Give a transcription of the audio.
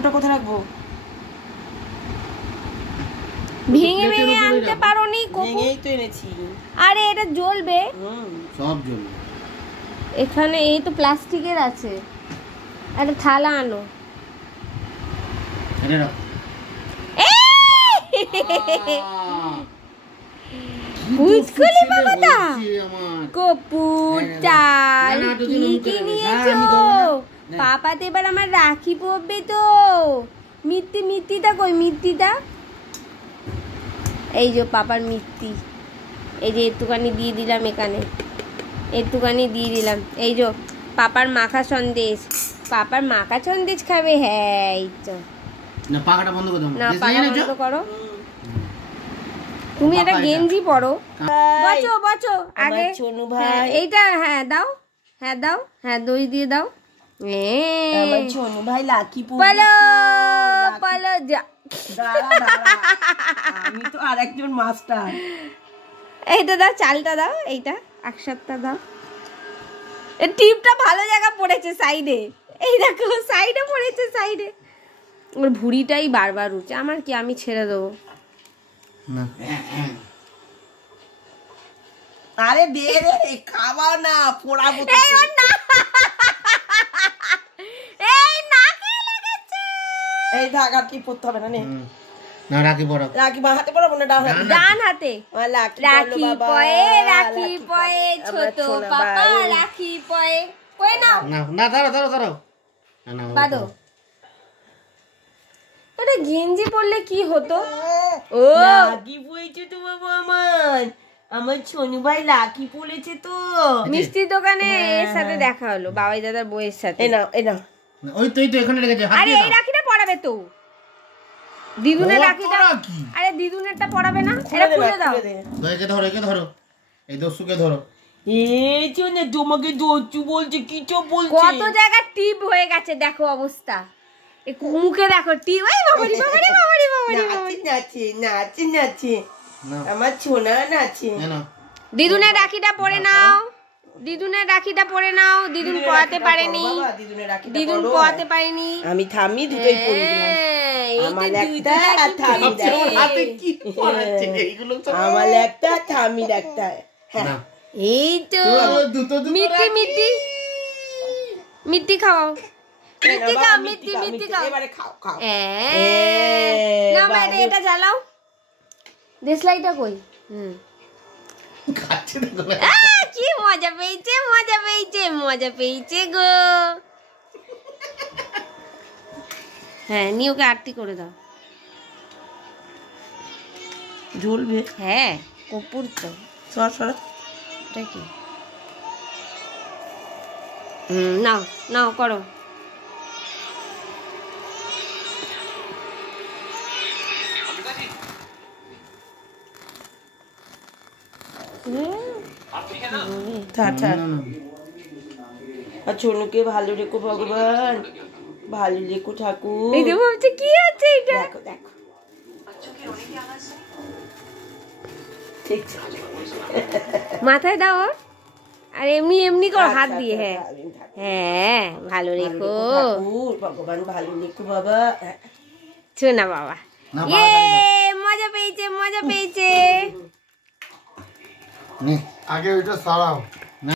ওটা কোথায় রাখবো? ভেঙে ভেঙে আনতে পারোনি? ভেঙেই তো এনেছি। আরে এটা জ্বলবে, সব জ্বলবে। এখানে এই তো প্লাস্টিকের আছে, একটা থালা আনো। আরে রাখ। বুঝকুলি বাবাটা কপুরটাল কি নিয়েছো? পাপাতে এবার আমার রাখি পড়বে তো। মিত্তিটা কই? মিত্তিটা এই যে পাপার মিত্তি, এই যে একটুখানি দিয়ে দিলাম, এখানে একটুখানি দিয়ে দিলাম। এই যে পাপার মাখা সন্দেশ, পাপার মাখা সন্দেশ খাবে। হ্যাঁ এই তো। না পাখাটা বন্ধ করে দাও। না পাখা বন্ধ করো। তুমি একটা গেঞ্জি পরো। বচো বচো আগে সোনু ভাই এইটা। হ্যাঁ দাও, হ্যাঁ দাও, হ্যাঁ দই দিয়ে দাও। আমার সোনু ভাই লাকি পালো পালো যা। আমি তো আরেকজন মাস্টার। এইটা দাও, চালটা দাও, এইটা একসাথে দাও। এই টিপটা ভালো জায়গা পড়েছে সাইডে, এই দেখো সাইডে পড়েছে, সাইডে। ওর ভুঁড়িটাই বারবার উঠছে। আমার কি, আমি ছেড়ে দেবো। না আরে দে রে, খাওয়া না, পোড়াবো তো। এই নাকে লেগেছে। এই থাক, আর কি পড়তে হবে না। নে না রাখি পড়ো। রাখি বা হাতে পড়াবো না ডান হাতে? ডান হাতে। রাখি পয়ে, রাখি পয়ে ছোট পাপা, রাখি পয়ে। কই নাও না না, দাঁড়াও দাঁড়াও দাঁড়াও। না না বাদো। এটা গেঞ্জি পরলে কি হতো? ও লাকি পড়েছে তো বাবা আমার। আমার সোনু ভাই লাকি পড়েছে তো। মিষ্টির দোকানে এর সাথে দেখা হলো, বাবাই দাদার বউয়ের সাথে। এই নাও, এই নাও। ওই তো এখানে রেখেছে। আরে এই রাখিটা পরাবে তো, দিদুনের রাখিটা। আরে দিদুনেরটা পরাবে না? এটা খুলে দাও। একে ধরো, একে ধরো, এই দস্যুকে ধরো। এই জন্য তোমাকে দস্যু বলছে, কিছু বলছে। কত জায়গা টিপ হয়ে গেছে দেখো অবস্থা। এই মুখে দেখো টিপ। এই বাবারি বাবারি বাবারি বাবারি বাবারি। নাচে নাচে নাচে, আমার সোনা নাচে। দিদুনের রাখিটা পরে নাও, দিদুনের রাখিটা পরে নাও। দিদুন পরাতে পারেনি, দিদুন পরাতে পারেনি। আমি থামি দুটোই পরে দিলাম। আমার একটা থামি, হাতে কি পড়াচ্ছে এইগুলো সব? আমার একটা থামি একটা। না এই তো দুটো মিত্তি মিত্তি মিত্তি খাও, মিত্তি খাও, মিত্তি মিত্তি খাও। এবারে খাও খাও। না মানে এটা জ্বালাও। দেশলাইটা কই? খাচ্ছে দেখো না। কি মজা পেয়েছে, মজা পেয়েছে, মজা পেয়েছে গো। হ্যাঁ নিয়ে ওকে আরতি করে দাও। ঝুলবে? হ্যাঁ কপুর তো। সর সর। এটা কি? নাও নাও করো। আর ছোনুকে ভালো রেখো ভগবান, ভালো রেখো ঠাকুর। এই যে ভাবছি কি আছে এটা। দেখো দেখো, ঠিক মাথায় দাও ওর। আর এমনি এমনি করো হাত দিয়ে। হ্যাঁ হ্যাঁ ভালো রেখো ঠাকুর, ভগবান ভালো রেখো বাবা। শোনা বাবা। ইয়ে মজা পেয়েছে, মজা পেয়েছে। আগে ওইটা সারাও।